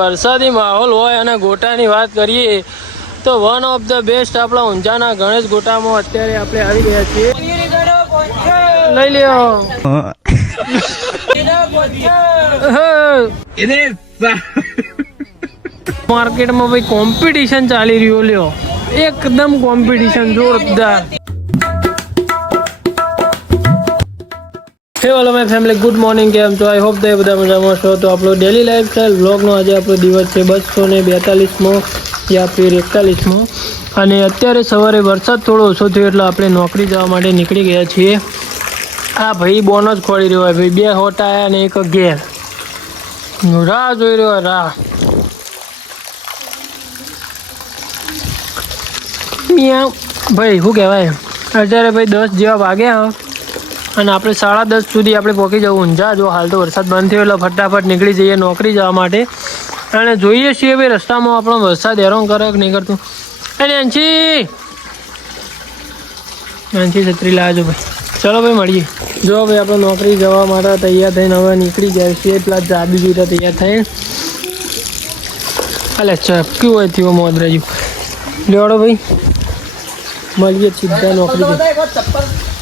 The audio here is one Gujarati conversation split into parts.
વરસાદી માહોલ હોય અને ગોટાની વાત કરીએ તો વન ઓફ ધ બેસ્ટ આપણા ઊંઝાના ગણેશ ગોટામાં અત્યારે આપણે આવી ગયા છીએ. લઈ લ્યો. માર્કેટમાં ભાઈ કોમ્પિટિશન ચાલી રહ્યો લ્યો, એકદમ કોમ્પિટિશન જોરદાર. હે ઓલો માય ફેમિલી, ગુડ મોર્નિંગ. કેમ છો? આઈ હોપ તો બધા મજામાં છો. તો આપણો ડેલી લાઈફસ્ટાઈલ વ્લોગનો આજે આપણો દિવસ છે 242મો યા ફિર 41મો. અને અત્યારે સવારે વરસાદ થોડો ઓછો થયો એટલે આપણે નોકરી જવા માટે નીકળી ગયા છીએ. આ ભાઈ બોનો જ ખોડી રહ્યો હોય ભાઈ, 2 હોટા આવ્યા ને એક ઘેર રાહ જોઈ રહ્યો રાહ. ભાઈ શું કહેવાય, અત્યારે ભાઈ 10 જેવા વાગ્યા અને આપણે 10:30 સુધી આપણે પહોંચી જવું ઊંઝા. જો હાલ તો વરસાદ બંધ થયો એટલે ફટાફટ નીકળી જઈએ નોકરી જવા માટે. અને જોઈએ છીએ ભાઈ રસ્તામાં આપણો વરસાદ હેરાન કરે કે નહીં કરતું. અને નાનસી છત્રી લાવજો ભાઈ. ચલો ભાઈ મળીએ. જો ભાઈ આપણે નોકરી જવા માટે તૈયાર થઈને હવે નીકળી જાય છે. એટલા જાદુ જોઈતા તૈયાર થઈને અલે ચપક્યું હોય તેવો મોદરાજુ લેવડો ભાઈ. મળીએ સીધા નોકરી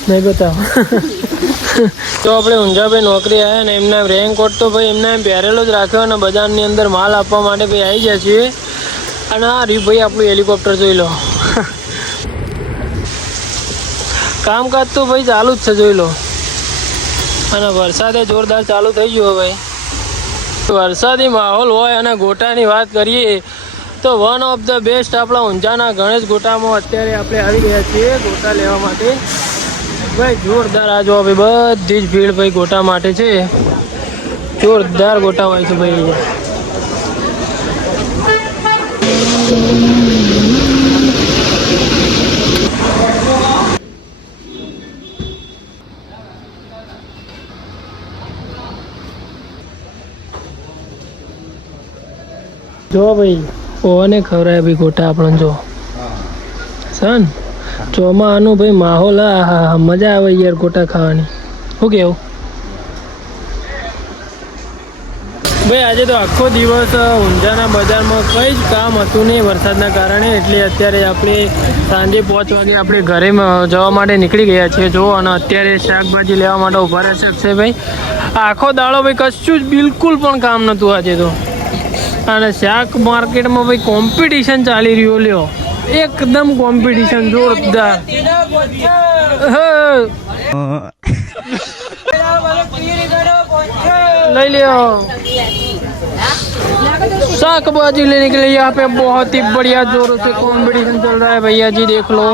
નહીં બતાવો. તો આપણે ઊંઝાભાઈ નોકરી આવ્યા ને એમના રેનકોટ તો ભાઈ એમને પહેરેલો જ રાખ્યો અને બજારની અંદર માલ આપવા માટે ભાઈ આવી જાય છે. અને આ રહ્યું ભાઈ આપણું હેલિકોપ્ટર જોઈ લો. કામકાજ તો ભાઈ ચાલુ જ છે જોઈ લો. અને વરસાદે જોરદાર ચાલુ થઈ ગયો ભાઈ. વરસાદી માહોલ હોય અને ગોટાની વાત કરીએ તો વન ઓફ ધ બેસ્ટ આપણા ઊંઝાના ગણેશ ગોટામાં અત્યારે આપણે આવી ગયા છીએ ગોટા લેવા માટે. ભાઈ જોરદાર આ જો ભાઈ બધી જ ભીડ ભાઈ ગોટા માટે છે. જોરદાર ગોટા હોય છે ભાઈ. જો ભાઈ ઓને ખવડાય ભાઈ ગોટા આપણને જો સન ચોમાનું ભાઈ માહોલ. હા મજા આવે યાર ગોટા ખાવાની. શું કેવું ભાઈ? આજે તો આખો દિવસ ઊંઝાના બજારમાં કંઈ જ કામ હતું નહીં વરસાદના કારણે. એટલે અત્યારે આપણે સાંજે 5 વાગે આપણે ઘરે જવા માટે નીકળી ગયા છીએ. જો અને અત્યારે શાકભાજી લેવા માટે ઊભા રહેશે છે ભાઈ. આખો દાડો ભાઈ કશું જ બિલકુલ પણ કામ નહોતું આજે તો. અને શાક માર્કેટમાં ભાઈ કોમ્પિટિશન ચાલી રહ્યો લ્યો, એકદમ કોમ્પિટિશન જોરદાર. લઈ લ્યો. शाकभाजी लेने के लिए यहाँ पे बहुत ही बढ़िया जोरों से कंपटीशन चल रहा है भैया जी, देख लो.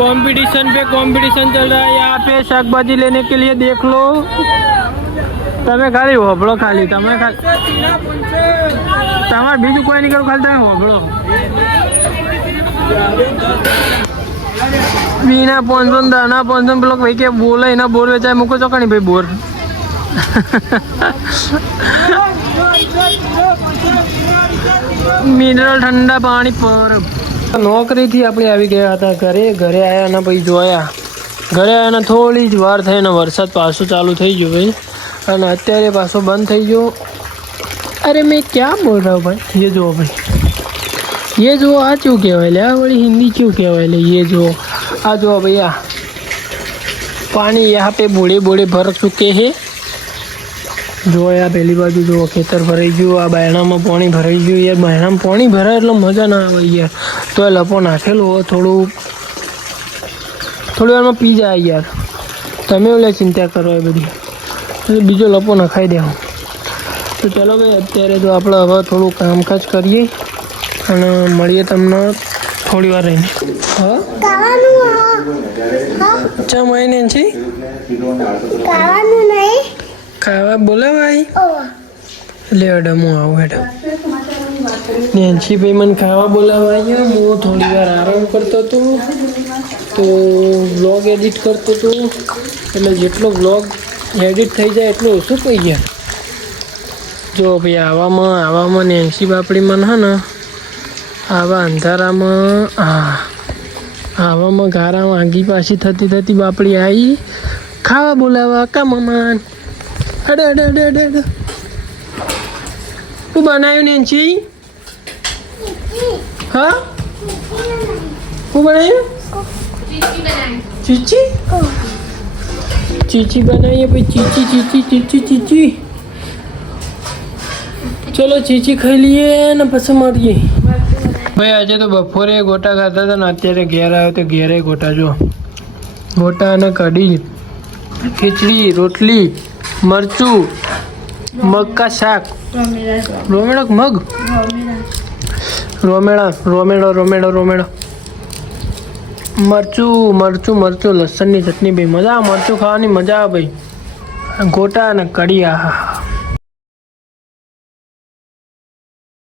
कंपटीशन पे कंपटीशन चल रहा है यहाँ पे शाकभाजी लेने के लिए, देख लो. તમે ખાલી હોબળો, ખાલી તમે તમારે બીજું કોઈ નહીં કરું, ખાલી તમે હોબળો. બીના 500 દાના 500 પેલો ભાઈ કે બોલે એના બોર વેચાય મૂકો છો કણી ભાઈ બોર. મિનરલ ઠંડા પાણી પર. નોકરીથી આપણે આવી ગયા હતા ઘરે. ઘરે આવ્યા ને ભાઈ જોયા, ઘરે આવ્યા ને થોડી જ વાર થઈ ને વરસાદ પાછો ચાલુ થઈ ગયો ભાઈ. અને અત્યારે પાછો બંધ થઈ ગયો. અરે મેં ક્યાં બોલ રહા હું ભાઈ? ये जो भाई, ये जो आ क्यों कहेवाय લે આ વળી હિન્દી क्यों कहेवाय લે? ये जो आ जो भैया पानी यहाँ पे बूढ़े बूढ़े भर चुके हैं. જો યાર પહેલી બાજુ જો ખેતર ભરાઈ ગયું, આ બાયણામાં પાણી ભરાઈ ગયું. યાર બાયણામાં પાણી ભરાય એટલે મજા ના આવે યાર. તો એ લપો નાખેલું હોય થોડી વારમાં પી જાય યાર. તમે ઓલે ચિંતા કરો એ બધી, બીજો લપો નખાઈ દેવો. તો ચાલો ભાઈ અત્યારે તો આપણે હવે થોડું કામકાજ કરીએ અને મળીએ તમને થોડી વાર રહીને. હા ચા મહિને છે ખાવા બોલાવાય લે હેડા હું આવું હેડા. નેન્સી ભાઈ મને ખાવા બોલાવાય. હું થોડી વાર આરામ કરતો હતો તો વ્લોગ એડિટ કરતો હતો. એટલે જેટલો વ્લોગ એડિટ થઈ જાય એટલું ઓછું કહી ગયા. જો ભાઈ આવામાં નેન્સી બાપડીમાં હા ને આવા અંધારામાં આવામાં ગારામાં આગી પાછી થતી બાપડી આવી ખાવા બોલાવા. કા મમાન અડે અડે અડે અડે અડે શું બનાવ્યું નેન્સી? હા શું બનાવ્યું? ચીચી ચીચી બનાવીએ ભાઈ. ચીચી ચીચી ચીચી ચીચી. ચલો ચીચી ખાઈ લઈએ ને પછી મળીએ ભાઈ. આજે તો બપોરે ગોટા ખાતા હતા ને અત્યારે ઘેર આવ્યો તો ઘેરે ગોટા. જો ગોટા અને કઢી, ખીચડી, રોટલી, મરચું, મગ શાક. રોમેડો મગ રોમેડો મરચું લસણની ચટણી ભાઈ. મજા આવે મરચું ખાવાની, મજા આવે ભાઈ. ગોટા અને કઢી. આહા